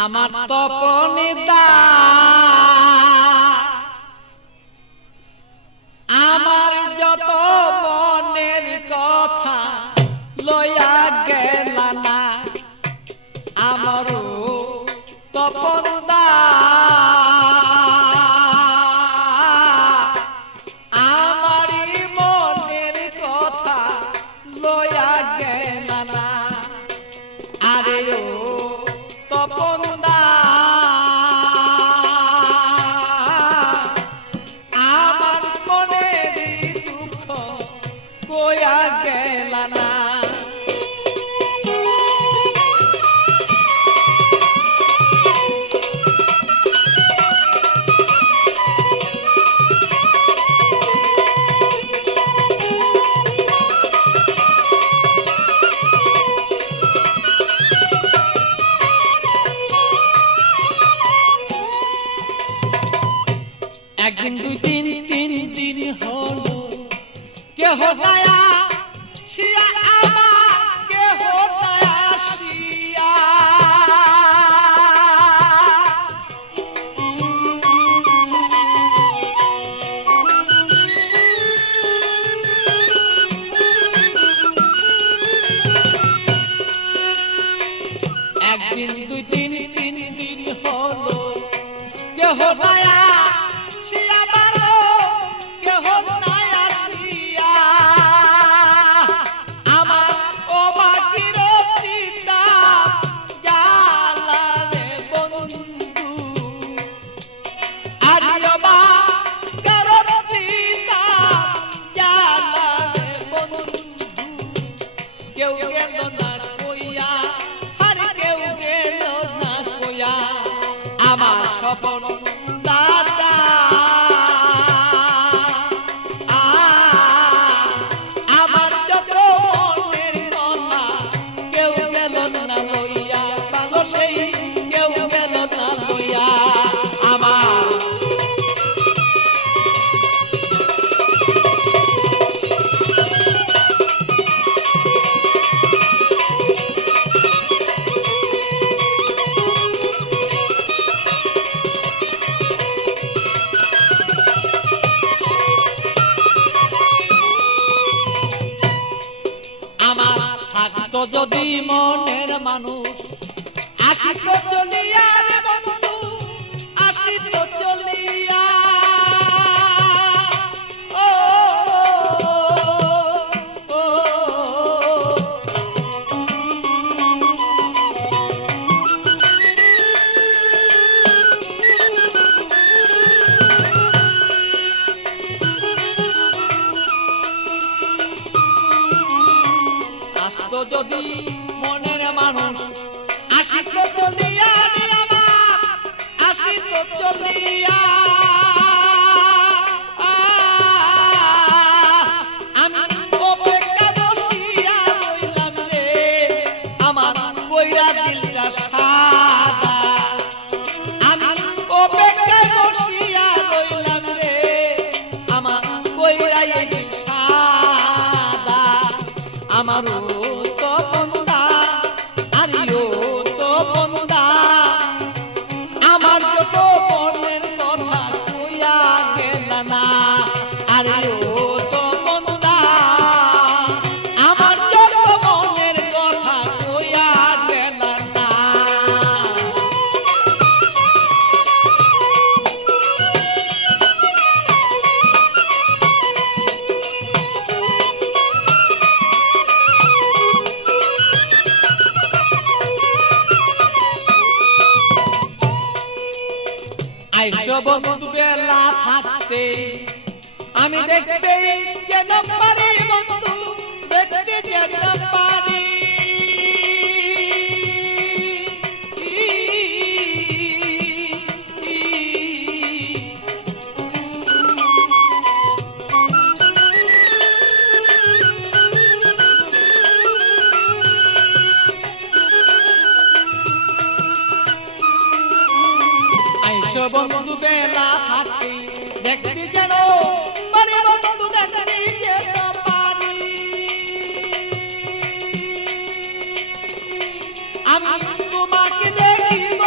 আমার তপনিতা আমার যত মনের কথা লইয়া গেল না আমারও তপনদা আমারই মনের কথা লইয়া গেল না আরে ও তপনদা আমার মনের দুঃখ কইয়া গেল না একদিন দুই দিন তিন দিন হলো কেহ দয়া শিয়া আমার কেহ দয়া শিয়া একদিন দুই দিন তিন দিন হলো কেহ দয়া আমার স্বপন দাদা আমার যত মনের কথা কেউ গেল না লইয়া ভালো সেই কেউ গেল না লইয়া আমার থাকতো যদি মনের মানুষ আসিত চলিয়া রে বন্ধু আসিত চলিয়া ও যদি মনের মানুষ আসিত চলিয়া আমার আসিত চলিয়া আমি অপেক্ষা বসিয়া রইলাম রে আমার কইরা দিলটা সাদা আমি অপেক্ষা বসিয়া রইলাম রে আমার কইরা দিল সাদা আমারও তপনদা আরিও তপনদা আমার যত মনের কথা কইয়া গেল না আরিও তপনদা আমার যত মনের কথা কইয়া গেল না আইসো বন্ধু বেলা থাকতে আমি দেখতে যেন পারি বন্ধু দেখতে যেন পারি আইসো বন্ধু বেলা থাকতে দেখতে যেন পারি বন্ধু দেখতে যেন পারি আমি তোমাকে দেখিব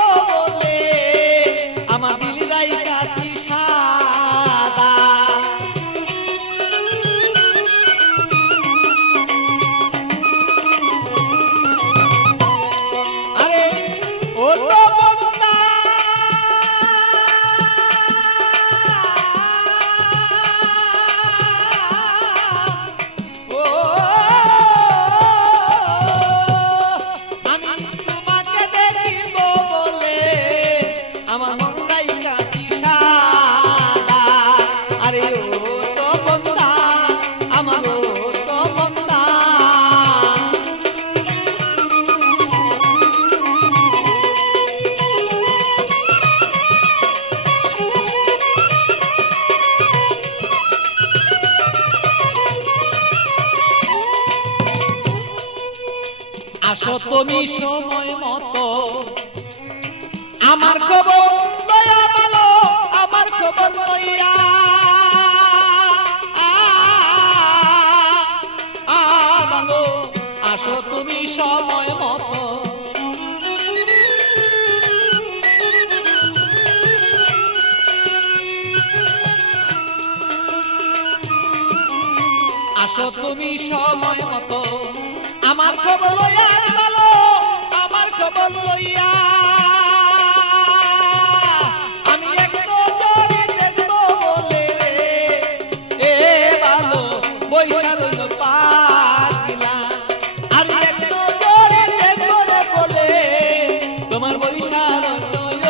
তুমি সময় মতো আমার খবর লইয়া ভালো আমার খবর লইয়া ভালো আসো তুমি সময় মতো আসো তুমি সময় মতো আমার খবর লইয়া ভালো আমার খবর লইয়া আমি এক নজরে দেখবো বলে রে এ ভালো বৈশা রইল পাগলা আর এক নজরে দেখবো রে বলে তোমার বৈশা রইল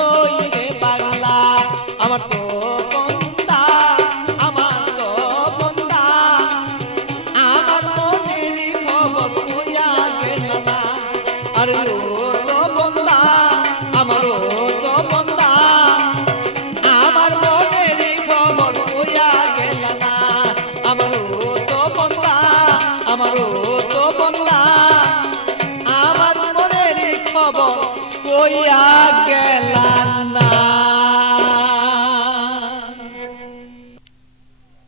রে পাগলা আমার তো বন্দা আমার তো বন্দা আমার মনেরই খবর কইয়া গেল না আরে ও তো বন্দা আমার ও তো বন্দা আমার মনেরই খবর কইয়া গেল না আমার ও তো বন্দা আমার ও তো বন্দা আমার মনেরই খবর কইয়া গেল না